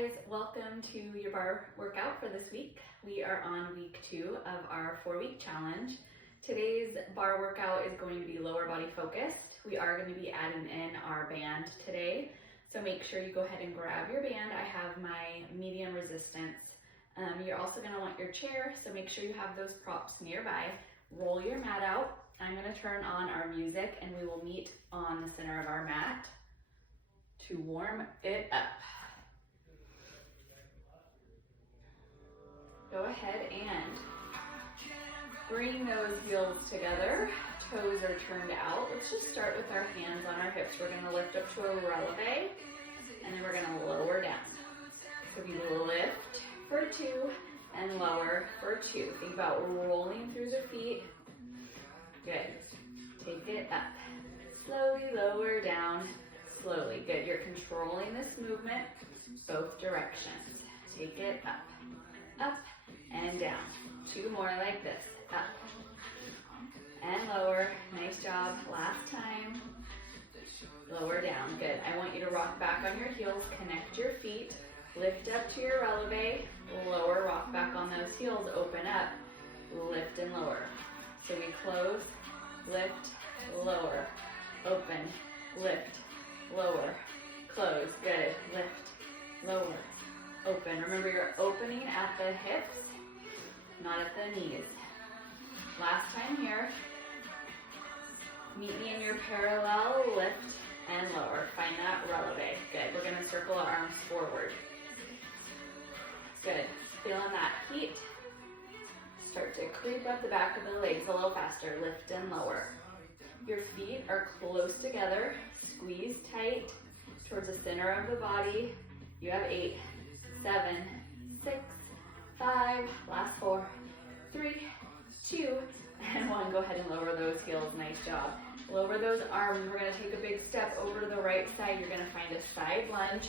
guys, welcome to your bar workout for this week. We are on week 2 of our 4-week challenge. Today's bar workout is going to be lower body focused. We are going to be adding in our band today, so make sure you go ahead and grab your band. I have my medium resistance. You're also going to want your chair, so make sure you have those props nearby. Roll your mat out. I'm going to turn on our music and we will meet on the center of our mat to warm it up. Go ahead and bring those heels together. Toes are turned out. Let's just start with our hands on our hips. We're going to lift up to a releve, and then we're going to lower down. So we lift for 2 and lower for 2. Think about rolling through the feet. Good. Take it up. Slowly lower down. Slowly. Good. You're controlling this movement both directions. Take it up. Up and down. 2 more like this. Up and lower. Nice job. Last time. Lower down. Good. I want you to rock back on your heels. Connect your feet. Lift up to your releve. Lower. Rock back on those heels. Open up. Lift and lower. So we close. Lift. Lower. Open. Lift. Lower. Close. Good. Lift. Lower. Open. Remember, you're opening at the hips, not at the knees. Last time here. Meet me in your parallel, lift and lower. Find that releve. Good. We're going to circle our arms forward. Good. Feeling that heat. Start to creep up the back of the legs a little faster. Lift and lower. Your feet are close together. Squeeze tight towards the center of the body. You have 8, 7, 6, 5, last 4, 3, 2, and 1. Go ahead and lower those heels. Nice job. Lower those arms. We're going to take a big step over to the right side. You're going to find a side lunge.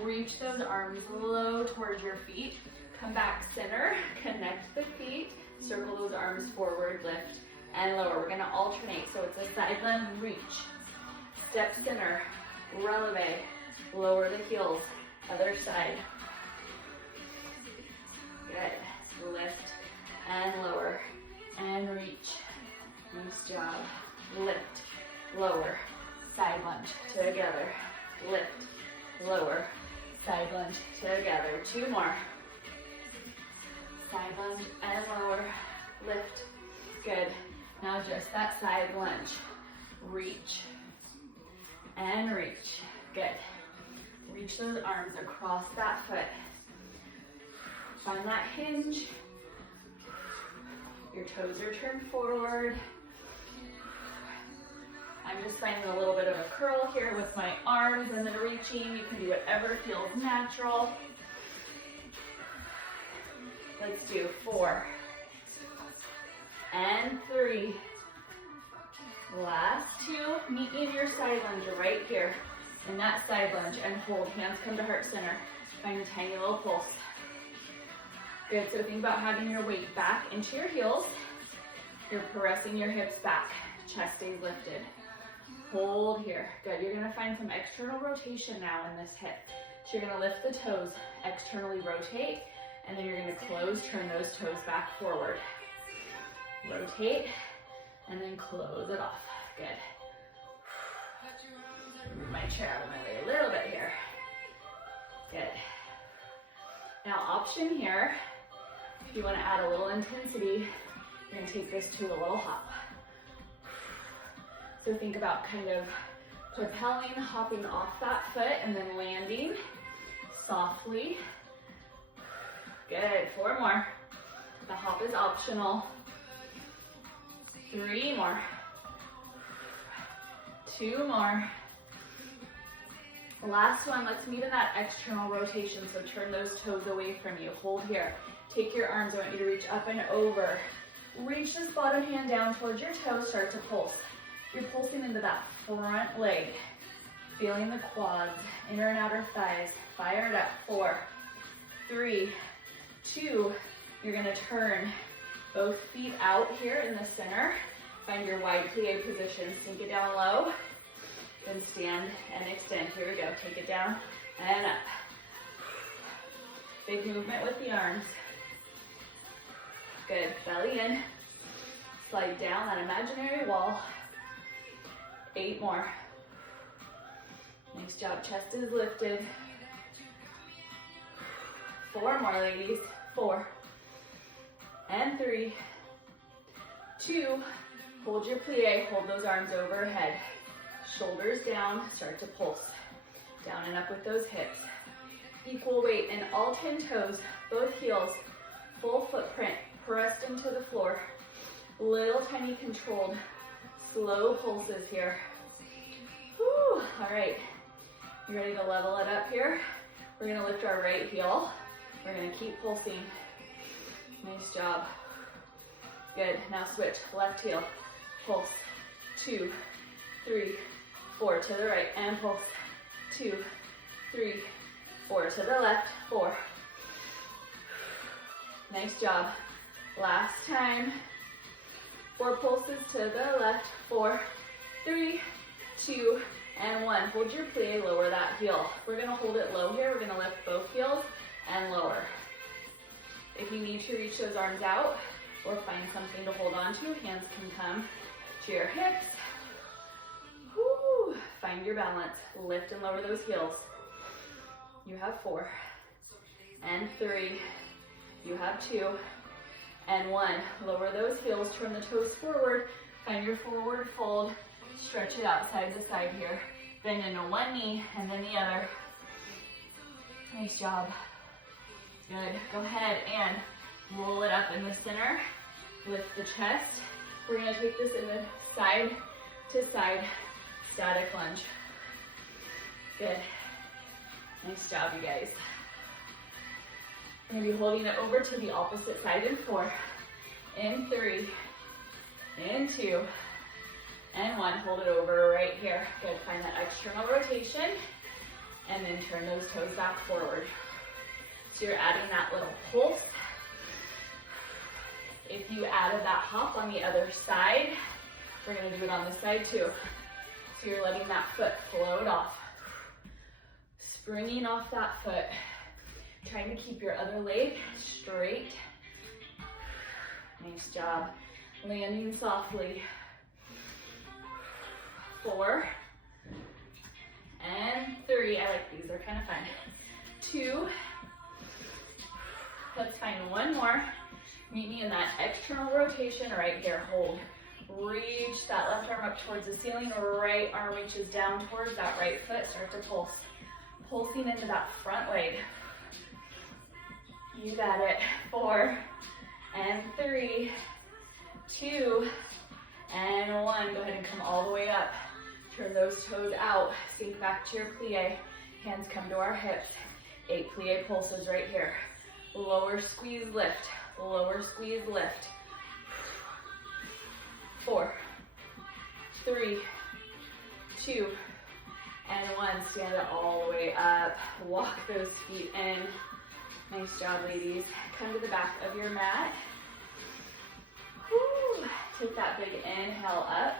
Reach those arms low towards your feet. Come back center. Connect the feet. Circle those arms forward. Lift and lower. We're going to alternate. So it's a side lunge, reach. Step center. Releve. Lower the heels. Other side. Good. Lift and lower and reach. Nice job. Lift, lower, side lunge together. Lift, lower, side lunge together. 2 more. Side lunge and lower. Lift. Good. Now just that side lunge. Reach and reach. Good. Reach those arms across that foot. Find that hinge. Your toes are turned forward. I'm just finding a little bit of a curl here with my arms and then reaching. You can do whatever feels natural. Let's do 4 and 3. Last 2. Meet me in your side lunge right here. In that side lunge and hold. Hands come to heart center. Find a tiny little pulse. Good. So think about having your weight back into your heels. You're pressing your hips back. Chest stays lifted. Hold here. Good. You're going to find some external rotation now in this hip. So you're going to lift the toes, externally rotate, and then you're going to close, turn those toes back forward. Rotate, and then close it off. Good. Move my chair out of my way a little bit here. Good. Now option here, if you want to add a little intensity, you're going to take this to a little hop. So think about kind of propelling, hopping off that foot and then landing softly. Good. 4 more. The hop is optional. 3 more. 2 more. Last one, let's meet in that external rotation. So turn those toes away from you. Hold here. Take your arms. I want you to reach up and over. Reach this bottom hand down towards your toes. Start to pulse. You're pulsing into that front leg. Feeling the quads, inner and outer thighs. Fire it up. 4, 3, 2. You're going to turn both feet out here in the center. Find your wide plie position. Sink it down low. Then stand and extend. Here we go. Take it down and up. Big movement with the arms. Good, belly in. Slide down that imaginary wall. 8 more. Nice job, chest is lifted. 4 more, ladies. 4. And 3. 2. Hold your plie, hold those arms overhead. Shoulders down, start to pulse. Down and up with those hips. Equal weight in all 10 toes, both heels, full footprint, pressed into the floor. Little tiny controlled, slow pulses here. Whew, all right. You ready to level it up here? We're gonna lift our right heel. We're gonna keep pulsing. Nice job. Good, now switch, left heel, pulse. 2, 3, 4 to the right, and pulse. 2, 3, 4 to the left, 4. Nice job. Last time. 4 pulses to the left, 4, 3, 2, and 1. Hold your plie, lower that heel. We're gonna hold it low here. We're gonna lift both heels and lower. If you need to reach those arms out or find something to hold on to, hands can come to your hips. Woo. Find your balance. Lift and lower those heels. You have 4 and 3. You have 2 and 1. Lower those heels, turn the toes forward, find your forward fold, stretch it out side to side here. Bend into one knee and then the other. Nice job. Good. Go ahead and roll it up in the center. Lift the chest. We're going to take this in the side to side static lunge. Good. Nice job, you guys. I'm going to be holding it over to the opposite side in 4, in 3, in 2, and 1. Hold it over right here. Good. Find that external rotation, and then turn those toes back forward. So you're adding that little pulse. If you added that hop on the other side, we're going to do it on this side too. So you're letting that foot float off. Springing off that foot. Trying to keep your other leg straight. Nice job. Landing softly. 4 and 3. I like these, they're kind of fun. 2. Let's find 1 more. Meet me in that external rotation right here. Hold. Reach that left arm up towards the ceiling. Right arm reaches down towards that right foot. Start to pulse. Pulsing into that front leg. You got it. 4 and 3, 2, and 1. Go ahead and come all the way up. Turn those toes out. Sink back to your plie. Hands come to our hips. 8 plie pulses right here. Lower squeeze, lift. Lower squeeze, lift. 4, 3, 2, and 1. Stand it all the way up. Walk those feet in. Nice job, ladies. Come to the back of your mat. Woo. Take that big inhale up.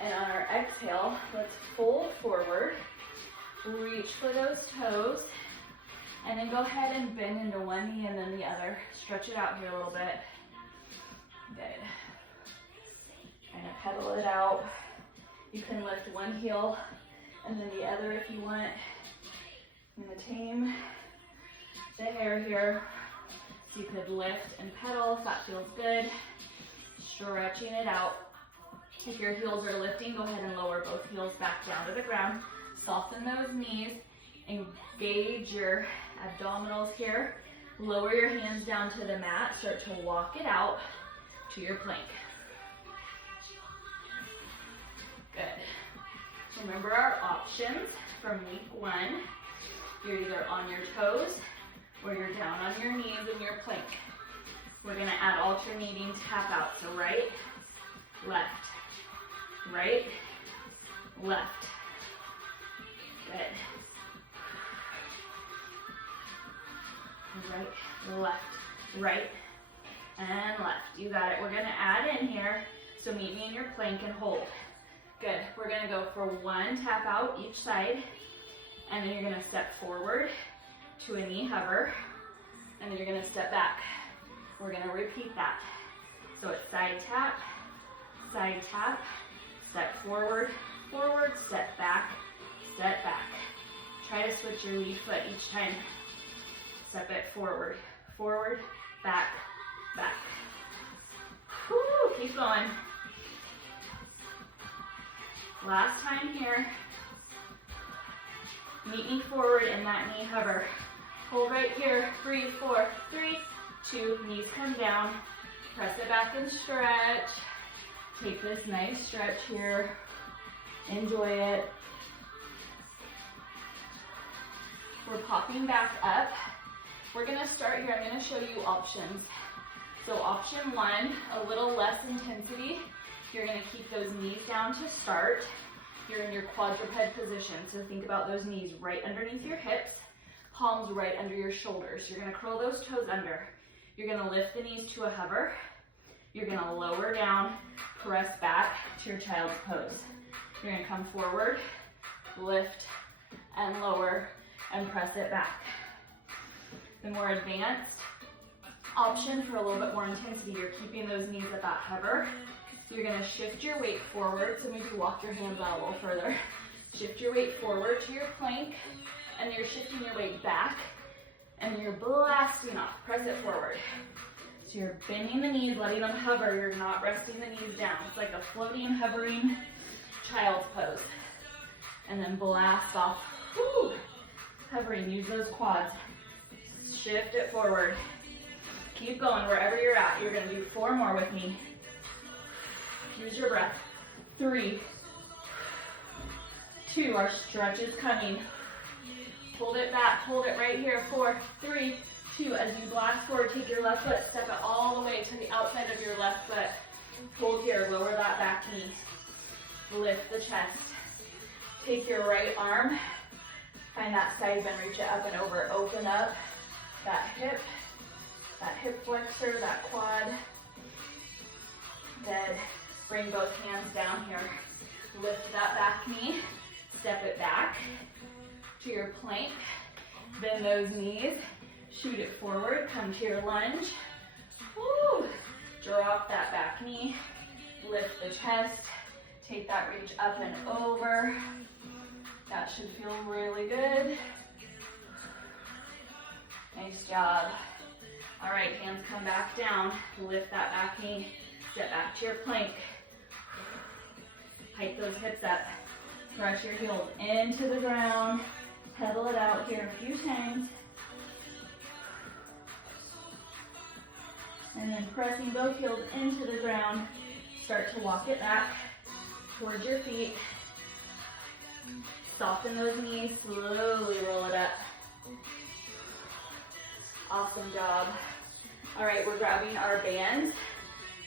And on our exhale, let's fold forward. Reach for those toes. And then go ahead and bend into one knee and then the other. Stretch it out here a little bit. Good. Kind of pedal it out. You can lift one heel and then the other if you want. I'm going to tame the hair here. So you could lift and pedal if that feels good. Stretching it out. If your heels are lifting, go ahead and lower both heels back down to the ground. Soften those knees. Engage your abdominals here. Lower your hands down to the mat. Start to walk it out to your plank. Good. Remember our options from week 1. You're either on your toes or you're down on your knees in your plank. We're going to add alternating tap out. So right, left, right, left. Good. Right, left, right, and left. You got it. We're going to add in here. So meet me in your plank and hold. Good. We're going to go for 1 tap out each side. And then you're going to step forward to a knee hover. and then you're gonna step back. We're gonna repeat that. So it's side tap, step forward, forward, step back, step back. Try to switch your lead foot each time. Step it forward, forward, back, back. Woo, keep going. Last time here. Meet me forward in that knee hover. Hold right here, 3, 4, 3, 2, knees come down. Press it back and stretch. Take this nice stretch here. Enjoy it. We're popping back up. We're gonna start here, I'm gonna show you options. So option 1, a little less intensity. You're gonna keep those knees down to start. You're in your quadruped position, so think about those knees right underneath your hips, palms right under your shoulders. You're gonna curl those toes under. You're gonna lift the knees to a hover. You're gonna lower down, press back to your child's pose. You're gonna come forward, lift, and lower, and press it back. The more advanced option for a little bit more intensity, you're keeping those knees at that hover. So you're gonna shift your weight forward, so maybe walk your hands out a little further. Shift your weight forward to your plank, and you're shifting your weight back, and you're blasting off. Press it forward. So you're bending the knees, letting them hover. You're not resting the knees down. It's like a floating, hovering child's pose. And then blast off. Woo! Hovering, use those quads. Shift it forward. Keep going wherever you're at. You're gonna do 4 more with me. Use your breath. 3, 2, our stretch is coming. Hold it back, hold it right here. 4, 3, 2, as you blast forward, take your left foot, step it all the way to the outside of your left foot. Hold here, lower that back knee. Lift the chest. Take your right arm, find that side bend, reach it up and over. Open up that hip flexor, that quad. Good. Bring both hands down here. Lift that back knee, step it back to your plank. Bend those knees, shoot it forward, come to your lunge. Woo! Drop that back knee, lift the chest, take that reach up and over. That should feel really good. Nice job. All right, hands come back down. Lift that back knee, step back to your plank. Hike those hips up. Press your heels into the ground. Pedal it out here a few times. And then pressing both heels into the ground. Start to walk it back towards your feet. Soften those knees, slowly roll it up. Awesome job. All right, we're grabbing our bands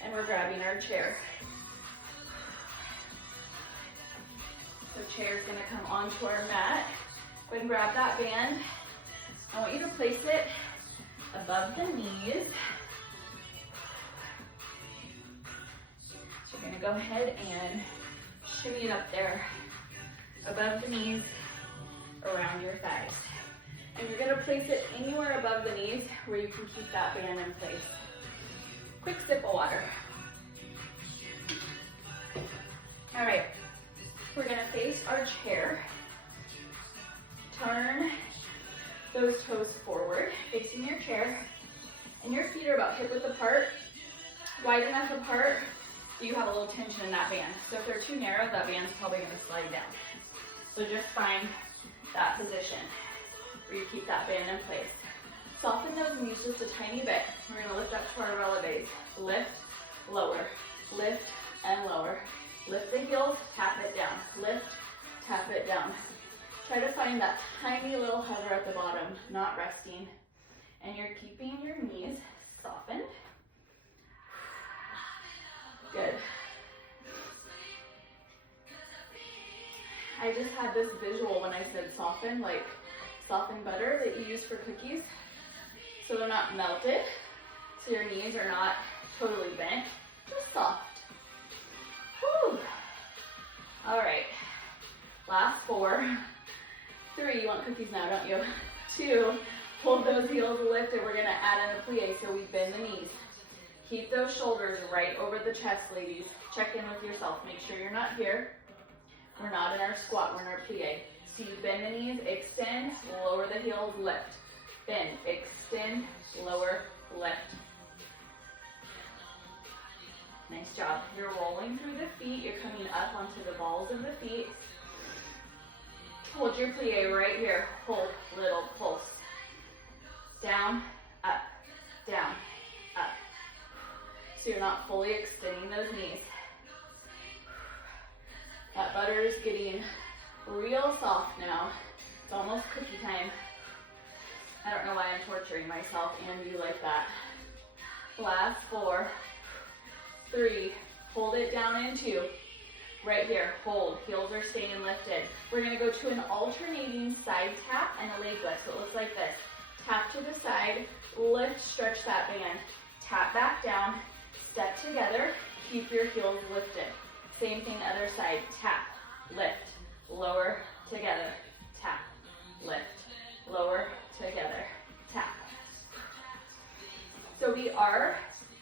and we're grabbing our chair. So chair's gonna come onto our mat. Go ahead and grab that band. I want you to place it above the knees. So you're gonna go ahead and shimmy it up there, above the knees, around your thighs. And you're gonna place it anywhere above the knees where you can keep that band in place. Quick sip of water. All right. We're gonna face our chair. Turn those toes forward, facing your chair. And your feet are about hip width apart, wide enough apart that you have a little tension in that band. So if they're too narrow, that band's probably gonna slide down. So just find that position where you keep that band in place. Soften those knees just a tiny bit. We're gonna lift up to our releves. Lift, lower, lift, and lower. Lift the heels, tap it down. Lift, tap it down. Try to find that tiny little hover at the bottom, not resting. And you're keeping your knees softened. Good. I just had this visual when I said soften, like softened butter that you use for cookies. So they're not melted, so your knees are not totally bent, just soft. Whew. All right, last 4, 3, you want cookies now, don't you? 2, Hold those heels lifted. We're gonna add in a plie, so we bend the knees. Keep those shoulders right over the chest, ladies. Check in with yourself. Make sure you're not here. We're not in our squat, we're in our plie. So you bend the knees, extend, lower the heels, lift. Bend, extend, lower, lift. Nice job. You're rolling through the feet. You're coming up onto the balls of the feet. Hold your plie right here. Hold, little pulse. Down, up, down, up. So you're not fully extending those knees. That butter is getting real soft now. It's almost cookie time. I don't know why I'm torturing myself and you like that. Last 4, 3, hold it down in 2. Right here, hold, heels are staying lifted. We're gonna go to an alternating side tap and a leg lift. So it looks like this. Tap to the side, lift, stretch that band. Tap back down, step together, keep your heels lifted. Same thing other side, tap, lift, lower, together, tap, lift, lower, together, tap. So we are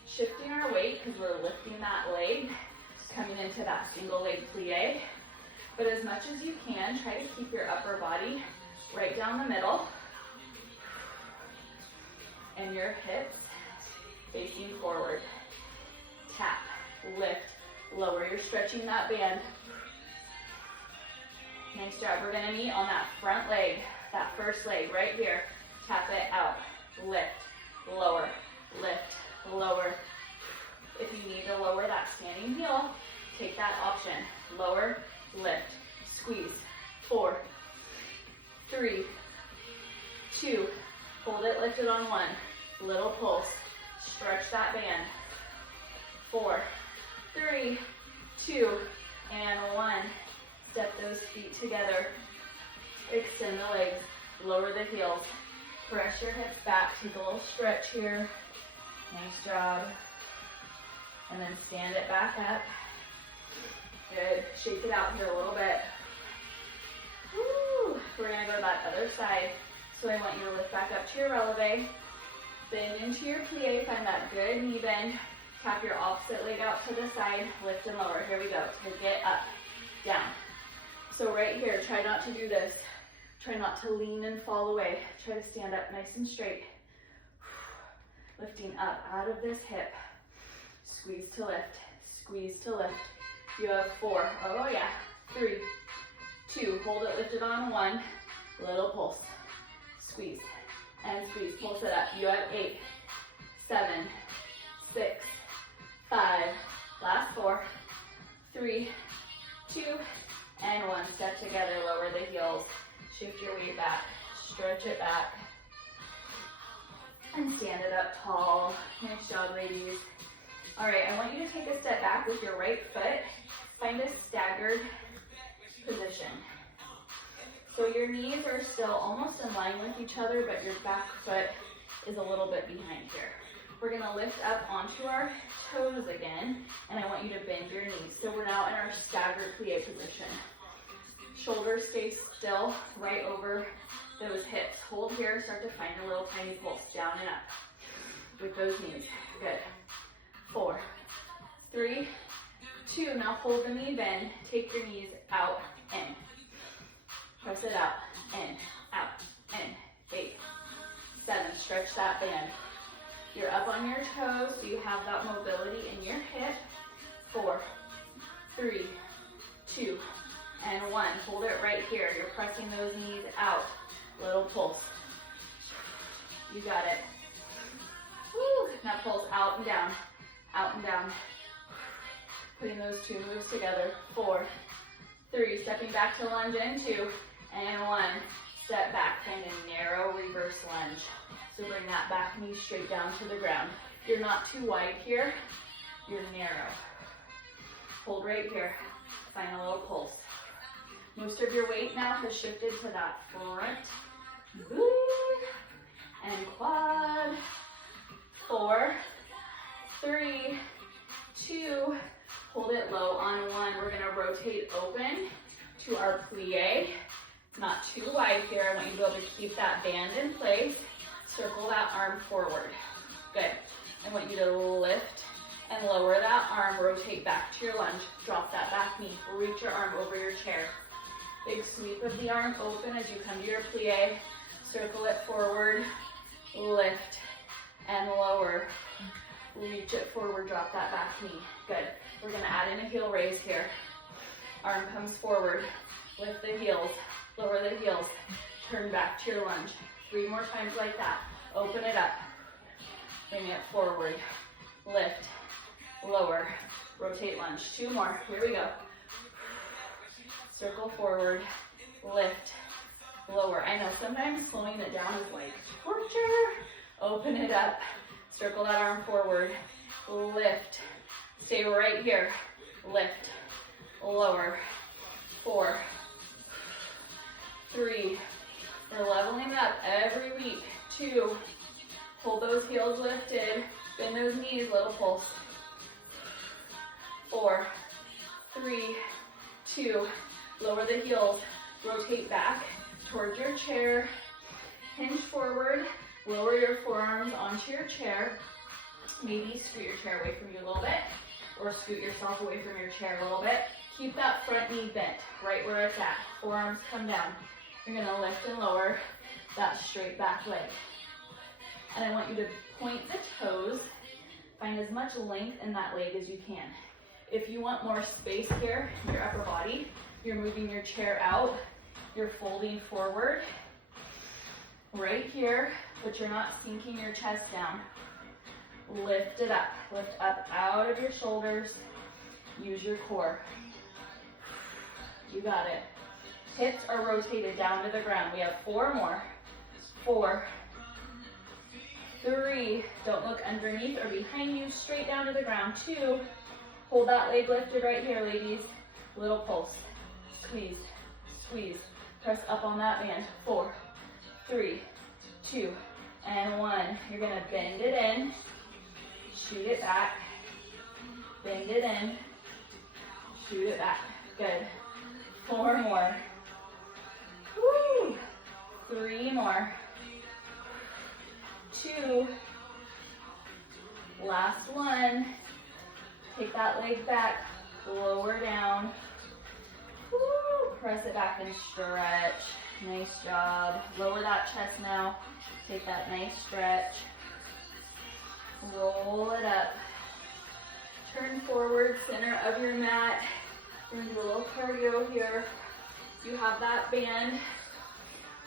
shifting our weight because we're lifting that leg, coming into that single leg plie. But as much as you can, try to keep your upper body right down the middle and your hips facing forward. Tap, lift, lower. You're stretching that band. Nice job. We're gonna meet on that front leg, that first leg right here. Tap it out, lift, lower, lift, lower. If you need to lower that standing heel, take that option. Lower, lift, squeeze. 4, 3, 2, hold it lifted on 1. Little pulse, stretch that band. 4, 3, 2, and 1. Step those feet together. Extend the legs, lower the heels. Press your hips back, take a little stretch here. Nice job. And then stand it back up. Good. Shake it out here a little bit. Woo. We're gonna go to that other side. So I want you to lift back up to your releve. Bend into your plie, find that good knee bend. Tap your opposite leg out to the side, lift and lower. Here we go. Take it up, down. So right here, try not to do this. Try not to lean and fall away. Try to stand up nice and straight. Lifting up out of this hip. Squeeze to lift, squeeze to lift. You have 4, oh yeah, 3, 2, hold it lifted on 1, little pulse. Squeeze and squeeze, pulse it up. You have 8, 7, 6, 5, last 4, 3, 2, and 1. Step together, lower the heels, shift your weight back, stretch it back, and stand it up tall. Nice job, ladies. All right, I want you to take a step back with your right foot. Find a staggered position. So your knees are still almost in line with each other, but your back foot is a little bit behind here. We're gonna lift up onto our toes again, and I want you to bend your knees. So we're now in our staggered plie position. Shoulders stay still right over those hips. Hold here, start to find a little tiny pulse down and up with those knees. Good. 4, 3, 2. Now hold the knee bend. Take your knees out, in. Press it out, in, out, in. 8, 7. Stretch that band. You're up on your toes, so you have that mobility in your hip. 4, 3, 2, and 1. Hold it right here. You're pressing those knees out. Little pulse. You got it. Woo. Now pulse out and down. Out and down. Putting those 2 moves together. 4, 3, stepping back to lunge in 2, and 1. Step back, find a narrow reverse lunge. So bring that back knee straight down to the ground. You're not too wide here, you're narrow. Hold right here, find a little pulse. Most of your weight now has shifted to that front glute and quad. 4, 3, 2, hold it low on 1. We're gonna rotate open to our plie. Not too wide here. I want you to be able to keep that band in place. that arm forward. Good. I want you to lift and lower that arm, rotate back to your lunge. Drop that back knee, reach your arm over your chair. Big sweep of the arm open as you come to your plie. Circle it forward, lift and lower. Reach it forward, drop that back knee. Good. We're gonna add in a heel raise here. Arm comes forward, lift the heels, lower the heels, turn back to your lunge. 3 more times like that. Open it up, bring it forward, lift, lower, rotate lunge. 2 more, here we go. Circle forward, lift, lower. I know sometimes slowing it down is like torture. Open it up, circle that arm forward, lift, stay right here, lift, lower, 4, 3, we're leveling up every week, 2, hold those heels lifted, bend those knees, little pulse, 4, 3, 2, lower the heels, rotate back towards your chair, hinge forward, lower your forearms onto your chair, maybe scoot your chair away from you a little bit, or scoot yourself away from your chair a little bit. Keep that front knee bent, right where it's at. Forearms come down. You're gonna lift and lower that straight back leg. And I want you to point the toes, find as much length in that leg as you can. If you want more space here in your upper body, you're moving your chair out, you're folding forward, right here, but you're not sinking your chest down. Lift it up, lift up out of your shoulders, use your core. You got it. Hips are rotated down to the ground. We have 4 more. 4, 3, don't look underneath or behind you, straight down to the ground. 2, hold that leg lifted right here, ladies. Little pulse, squeeze, squeeze, press up on that band. 4, 3, 2, and 1. You're gonna bend it in, shoot it back, bend it in, shoot it back. Good. 4 more. Woo. 3 more. 2. Last one. Take that leg back, lower down. Woo. Press it back and stretch. Nice job. Lower that chest now. Take that nice stretch. Roll it up. Turn forward, center of your mat. We're gonna do a little cardio here. You have that band.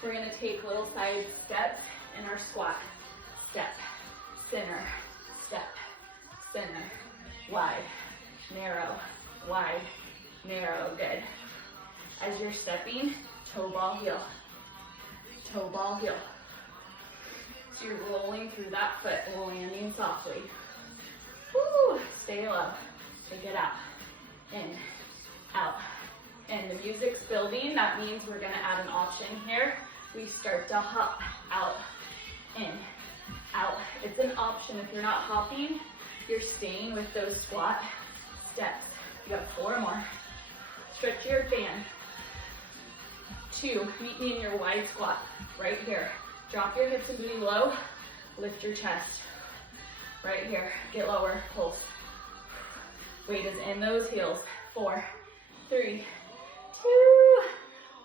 We're gonna take little side steps in our squat. Step, center, step, center, wide, narrow, wide, narrow. Good. As you're stepping, toe ball heel, toe ball heel. So you're rolling through that foot, landing softly. Woo. Stay low. Take it out. In, out. And the music's building. That means we're gonna add an option here. We start to hop out, in, out. It's an option. If you're not hopping, you're staying with those squat steps. You got 4 more. Stretch your band. 2, meet me in your wide squat, right here. Drop your hips and booty low, lift your chest. Right here, get lower, pulse. Weight is in those heels. 4, 3, 2,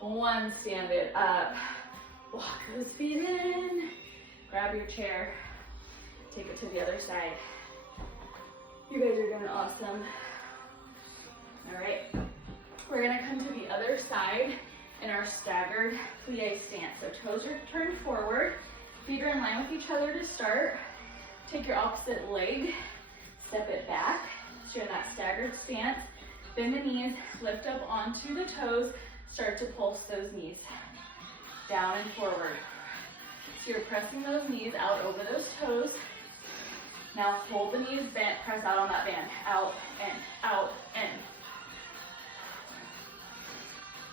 1, stand it up. Walk those feet in. Grab your chair. Take it to the other side. You guys are doing awesome. All right. We're gonna come to the other side in our staggered plie stance. So toes are turned forward. Feet are in line with each other to start. Take your opposite leg, step it back. So you're in that staggered stance. Bend the knees, lift up onto the toes, start to pulse those knees. Down and forward. So you're pressing those knees out over those toes. Now hold the knees bent, press out on that band. Out, in, out, in.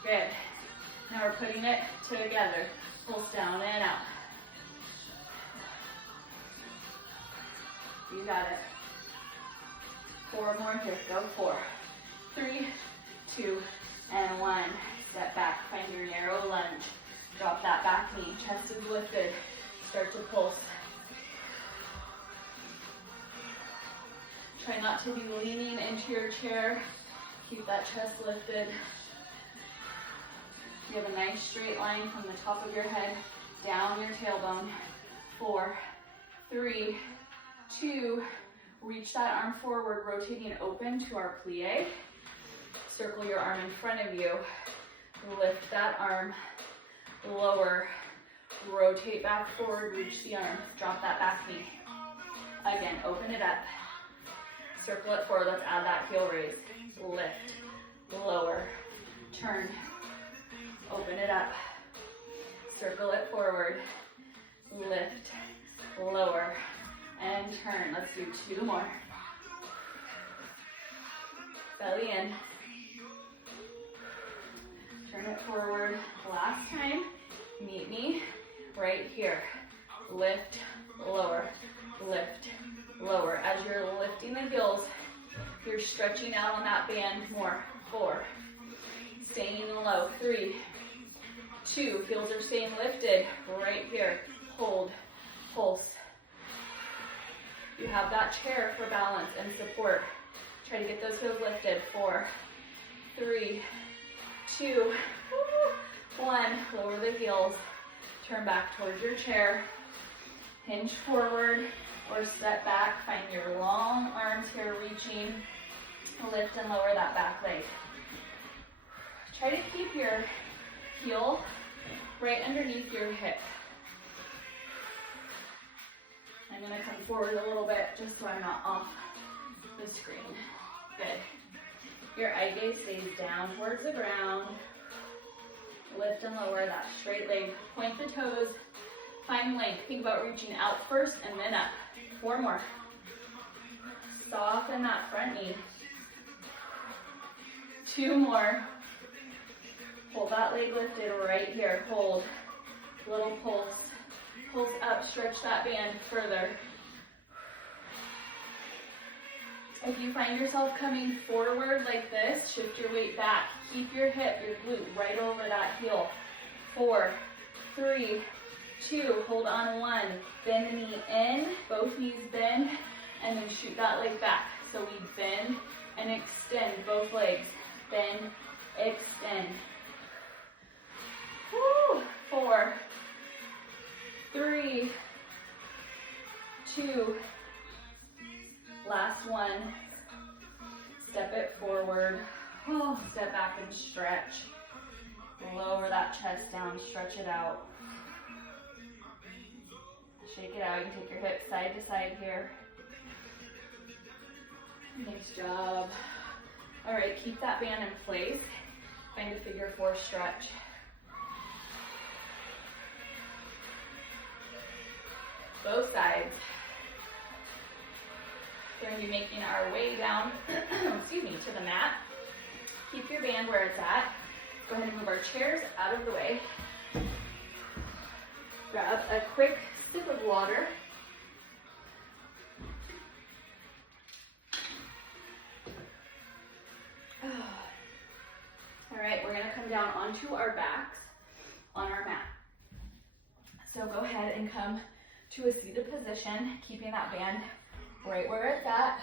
Good. Now we're putting it together. Pulse down and out. You got it. 4 more here. Go. 4, 3, 2, and 1. Step back. Find your narrow lunge. Drop that back knee. Chest is lifted. Start to pulse. Try not to be leaning into your chair. Keep that chest lifted. You have a nice straight line from the top of your head down your tailbone. 4, 3, 2, reach that arm forward, rotating open to our plie. Circle your arm in front of you. Lift that arm, lower, rotate back forward, reach the arm, drop that back knee. Again, open it up. Circle it forward, let's add that heel raise. Lift, lower, turn, open it up. Circle it forward, lift, lower, and turn. Let's do 2 more. Belly in. Turn it forward. Last time. Meet me right here. Lift, lower, lift, lower. As you're lifting the heels, you're stretching out on that band more. 4. Staying low. 3, 2. Heels are staying lifted. Right here. Hold. Pulse. You have that chair for balance and support. Try to get those heels lifted. 4, 3, 2, 1. Lower the heels. Turn back towards your chair. Hinge forward or step back. Find your long arms here reaching. Lift and lower that back leg. Try to keep your heel right underneath your hip. I'm going to come forward a little bit just so I'm not off the screen. Good. Your eye gaze stays down towards the ground. Lift and lower that straight leg. Point the toes. Find length. Think about reaching out first and then up. 4 more. Soften that front knee. 2 more. Hold that leg lifted right here. Hold. Little pulse. Pulse up. Stretch that band further. If you find yourself coming forward like this, shift your weight back. Keep your hip, your glute right over that heel. 4, 3, 2, hold on 1. Bend the knee in, both knees bend, and then shoot that leg back. So we bend and extend both legs. Bend, extend. Woo. 4, 3, 2, last one. Step it forward. Oh, step back and stretch. Lower that chest down, stretch it out. Shake it out. You can take your hips side to side here. Nice job. All right, keep that band in place. Find a figure 4 stretch. Both sides. We're going to be making our way down, excuse me, to the mat. Keep your band where it's at. Go ahead and move our chairs out of the way. Grab a quick sip of water. All right, we're going to come down onto our backs on our mat. So go ahead and come to a seated position, keeping that band right where it's at.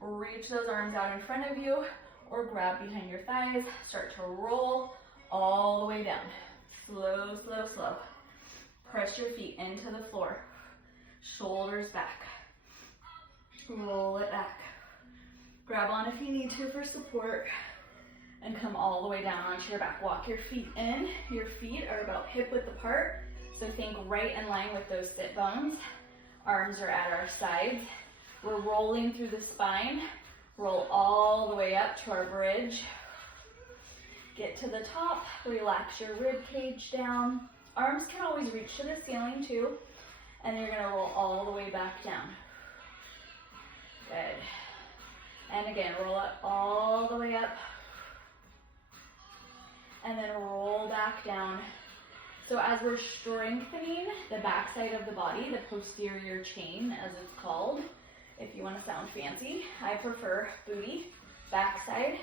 Reach those arms out in front of you or grab behind your thighs. Start to roll all the way down. Slow, slow, slow. Press your feet into the floor. Shoulders back. Roll it back. Grab on if you need to for support and come all the way down onto your back. Walk your feet in. Your feet are about hip width apart. So think right in line with those sit bones. Arms are at our sides. We're rolling through the spine. Roll all the way up to our bridge. Get to the top. Relax your rib cage down. Arms can always reach to the ceiling too. And you're going to roll all the way back down. Good. And again, roll up all the way up. And then roll back down. So as we're strengthening the backside of the body, the posterior chain as it's called, if you want to sound fancy, I prefer booty, backside.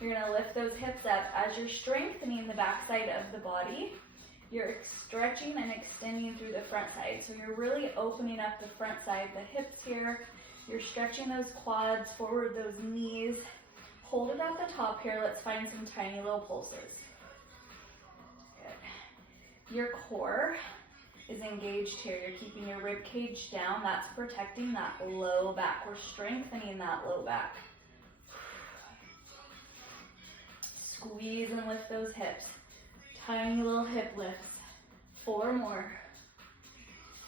You're going to lift those hips up. As you're strengthening the backside of the body, you're stretching and extending through the front side. So you're really opening up the front side, the hips here, You're stretching those quads forward, those knees. Hold it at the top here. Let's find some tiny little pulses. Good. Your core is engaged here. You're keeping your rib cage down. That's protecting that low back. We're strengthening that low back. Squeeze and lift those hips. Tiny little hip lifts. 4 more.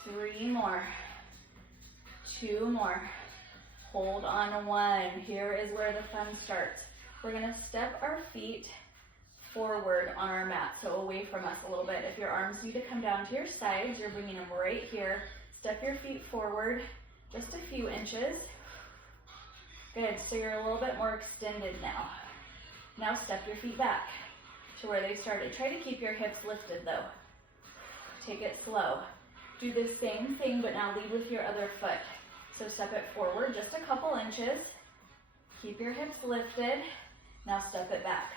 3 more. 2 more. Hold on 1. Here is where the fun starts. We're gonna step our feet forward on our mat, so away from us a little bit. If your arms need to come down to your sides, you're bringing them right here. Step your feet forward just a few inches. Good, so you're a little bit more extended now. Now step your feet back to where they started. Try to keep your hips lifted though. Take it slow. Do the same thing, but now lead with your other foot. So step it forward just a couple inches. Keep your hips lifted. Now step it back.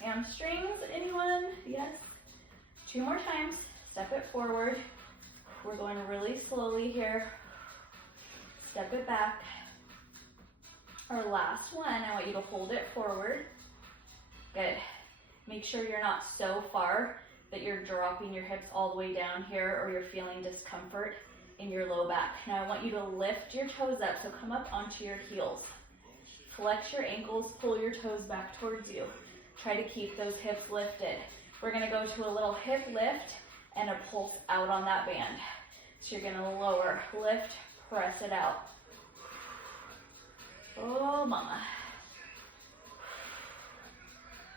Hamstrings, anyone? Yes. 2 more times. Step it forward. We're going really slowly here. Step it back. Our last one, I want you to hold it forward. Good. Make sure you're not so far that you're dropping your hips all the way down here or you're feeling discomfort in your low back. Now I want you to lift your toes up, so come up onto your heels. Flex your ankles, pull your toes back towards you. Try to keep those hips lifted. We're gonna go to a little hip lift and a pulse out on that band. So you're gonna lower, lift, press it out. Oh, mama.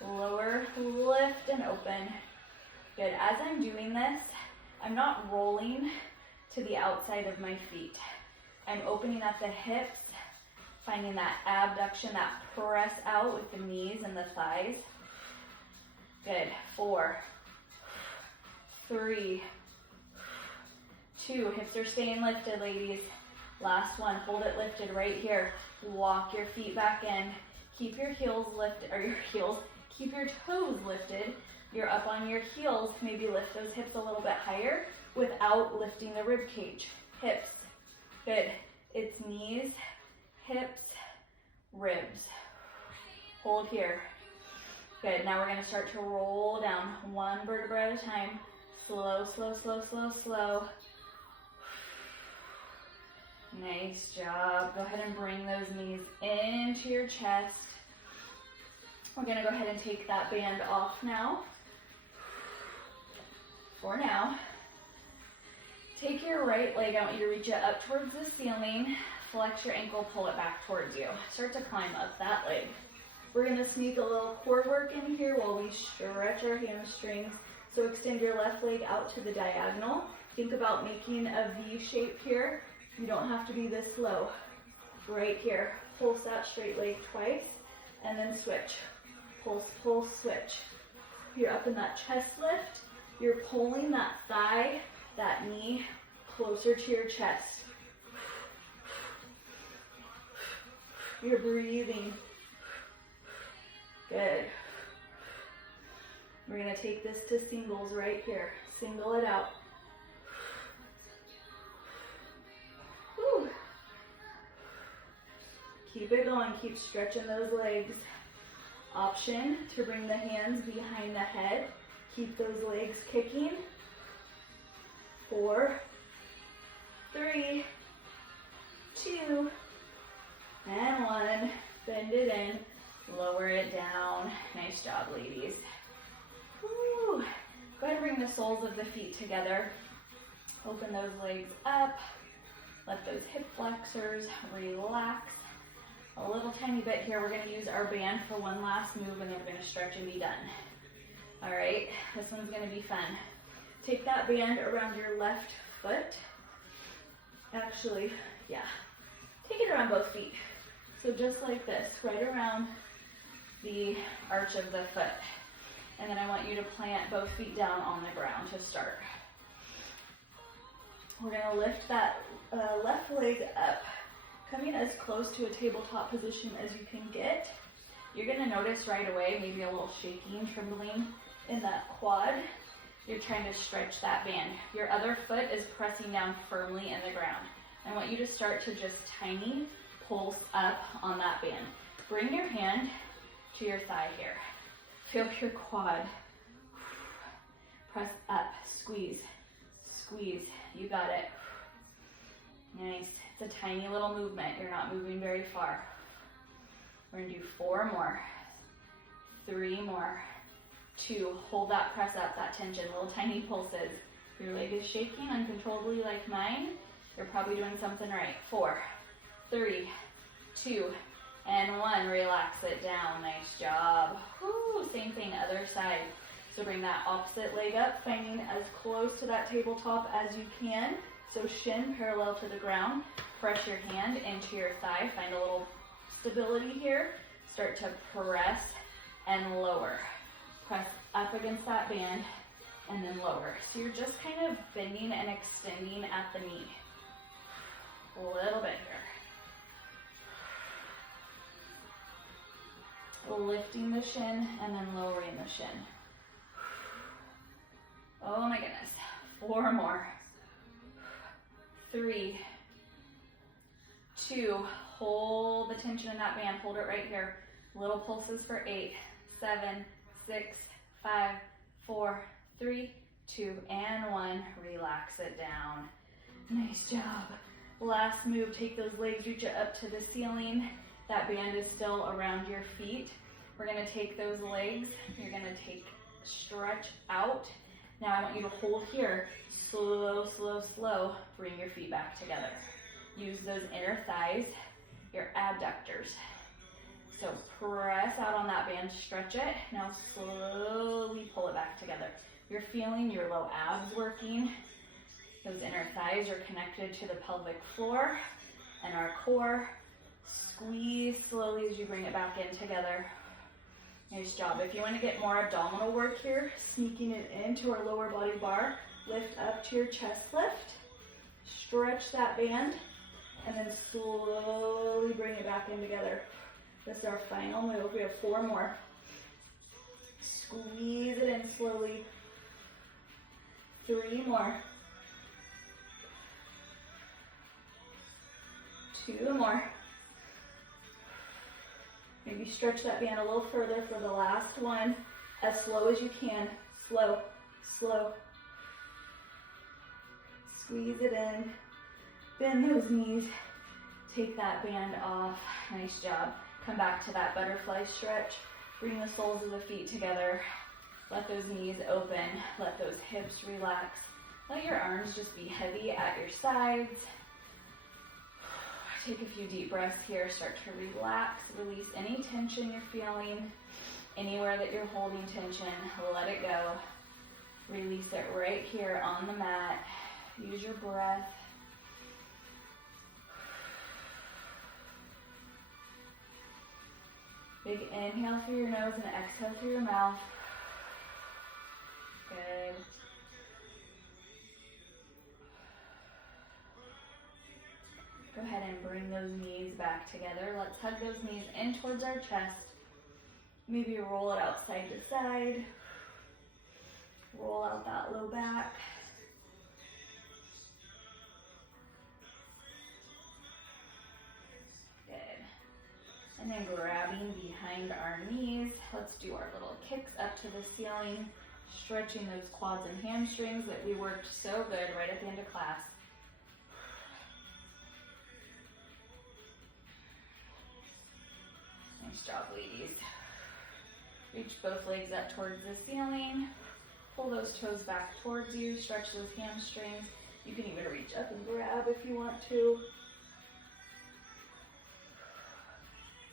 Lower, lift, and open. Good. As I'm doing this, I'm not rolling to the outside of my feet. I'm opening up the hips, finding that abduction, that press out with the knees and the thighs. Good. 4, 3, 2. Hips are staying lifted, ladies. Last one. Hold it lifted right here. Walk your feet back in. Keep your heels lifted, or your heels, keep your toes lifted. You're up on your heels. Maybe lift those hips a little bit higher without lifting the rib cage. Hips. Good. It's knees, hips, ribs. Hold here. Good. Now we're going to start to roll down 1 vertebra at a time. Slow, slow, slow, slow, slow. Nice job. Go ahead and bring those knees into your chest. We're going to go ahead and take that band off now. For now. Take your right leg, I want you to reach it up towards the ceiling. Flex your ankle, pull it back towards you. Start to climb up that leg. We're going to sneak a little core work in here while we stretch our hamstrings. So extend your left leg out to the diagonal. Think about making a V shape here. You don't have to be this low. Right here. Pulse that straight leg twice and then switch. Pulse, pulse, switch. You're up in that chest lift. You're pulling that thigh, that knee closer to your chest. You're breathing. Good. We're going to take this to singles right here. Single it out. Whew. Keep it going. Keep stretching those legs. Option to bring the hands behind the head. Keep those legs kicking. 4, 3, 2, and 1. Bend it in. Lower it down. Nice job, ladies. Woo. Go ahead and bring the soles of the feet together. Open those legs up. Let those hip flexors relax. A little tiny bit here. We're going to use our band for one last move, and then we're going to stretch and be done. All right, this one's going to be fun. Take that band around your left foot. Actually, yeah. Take it around both feet. So just like this, right around the arch of the foot. And then I want you to plant both feet down on the ground to start. We're going to lift that left leg up, coming as close to a tabletop position as you can get. You're going to notice right away maybe a little shaking, trembling in that quad. You're trying to stretch that band. Your other foot is pressing down firmly in the ground. I want you to start to just tiny pulse up on that band. Bring your hand to your thigh here. Feel your quad. Press up, squeeze, squeeze. You got it. Nice. It's a tiny little movement. You're not moving very far. We're gonna do 4 more, 3 more, 2. Hold that press up, that tension, little tiny pulses. If your leg is shaking uncontrollably like mine, you're probably doing something right. 4, 3, 2, and 1. Relax it down. Nice job. Woo. Same thing, other side. So bring that opposite leg up, finding as close to that tabletop as you can. So shin parallel to the ground. Press your hand into your thigh. Find a little stability here. Start to press and lower. Press up against that band and then lower. So you're just kind of bending and extending at the knee. A little bit here. Lifting the shin and then lowering the shin. Oh my goodness. 4 more. 3, 2, hold the tension in that band. Hold it right here. Little pulses for 8, 7, 6, 5, 4, 3, 2, and 1. Relax it down. Nice job. Last move, take those legs, reach it up to the ceiling. That band is still around your feet. We're gonna take those legs, you're gonna stretch out. Now I want you to hold here. Slow, slow, slow. Bring your feet back together. Use those inner thighs, your abductors. So press out on that band, stretch it. Now slowly pull it back together. You're feeling your low abs working. Those inner thighs are connected to the pelvic floor and our core. Squeeze slowly as you bring it back in together. Nice job. If you want to get more abdominal work here, sneaking it into our lower body bar, lift up to your chest lift, stretch that band, and then slowly bring it back in together. This is our final move. We have 4 more. Squeeze it in slowly. 3 more. 2 more. Maybe stretch that band a little further for the last one, as slow as you can. Slow, slow. Squeeze it in. Bend those knees. Take that band off. Nice job. Come back to that butterfly stretch. Bring the soles of the feet together. Let those knees open. Let those hips relax. Let your arms just be heavy at your sides. Take a few deep breaths here. Start to relax. Release any tension you're feeling. Anywhere that you're holding tension, let it go. Release it right here on the mat. Use your breath. Big inhale through your nose and exhale through your mouth. Good. Go ahead and bring those knees back together. Let's hug those knees in towards our chest. Maybe roll it out side to side. Roll out that low back. Good. And then grabbing behind our knees. Let's do our little kicks up to the ceiling. Stretching those quads and hamstrings that we worked so good right at the end of class. Nice job, ladies. Reach both legs up towards the ceiling. Pull those toes back towards you. Stretch those hamstrings. You can even reach up and grab if you want to.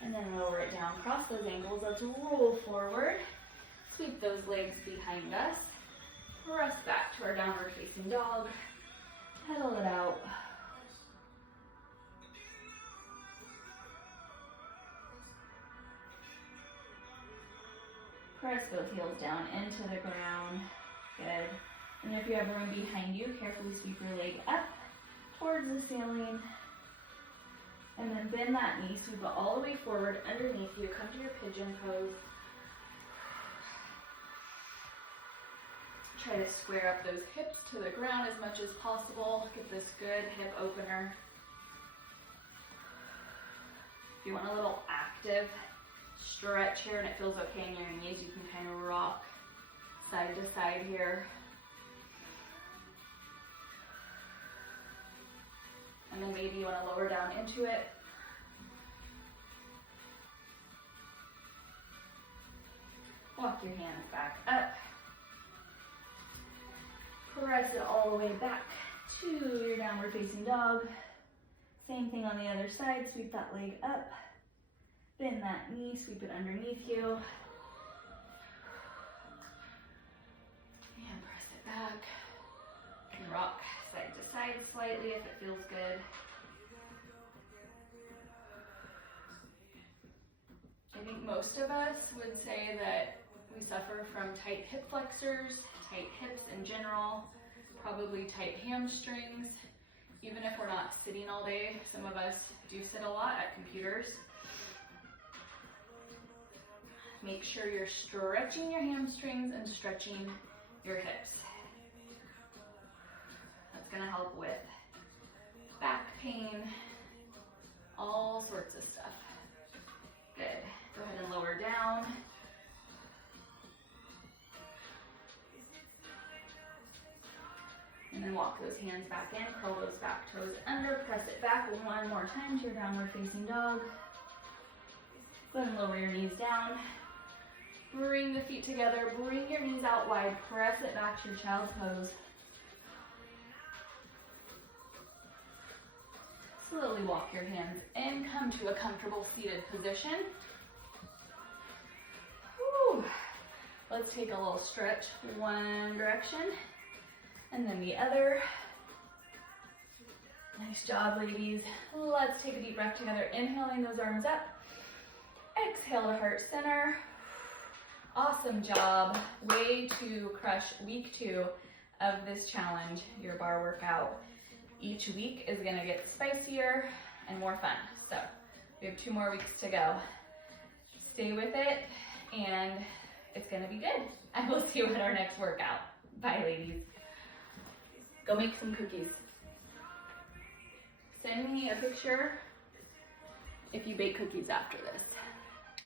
And then lower it down. Cross those ankles. Let's roll forward. Sweep those legs behind us. Press back to our downward facing dog. Pedal it out. Press both heels down into the ground. Good. And if you have room behind you, carefully sweep your leg up towards the ceiling. And then bend that knee, sweep it all the way forward underneath you. Come to your pigeon pose. Try to square up those hips to the ground as much as possible. Get this good hip opener. If you want a little active stretch here and it feels okay in your knees, you can kind of rock side to side here. And then maybe you want to lower down into it. Walk your hands back up. Press it all the way back to your downward facing dog. Same thing on the other side. Sweep that leg up. Bend that knee, sweep it underneath you. And press it back. And rock side to side slightly if it feels good. I think most of us would say that we suffer from tight hip flexors, tight hips in general, probably tight hamstrings. Even if we're not sitting all day, some of us do sit a lot at computers. Make sure you're stretching your hamstrings and stretching your hips. That's going to help with back pain, all sorts of stuff. Good. Go ahead and lower down. And then walk those hands back in, curl those back toes under, press it back one more time to your downward facing dog. Go ahead and lower your knees down. Bring the feet together, bring your knees out wide, press it back to your child's pose. Slowly walk your hands in, come to a comfortable seated position. Whew. Let's take a little stretch one direction and then the other. Nice job, ladies. Let's take a deep breath together, inhaling those arms up. Exhale to heart center. Awesome job. Way to crush week 2 of this challenge, your bar workout. Each week is gonna get spicier and more fun. So we have 2 more weeks to go. Stay with it and it's gonna be good. I will see you at our next workout. Bye, ladies. Go make some cookies. Send me a picture if you bake cookies after this.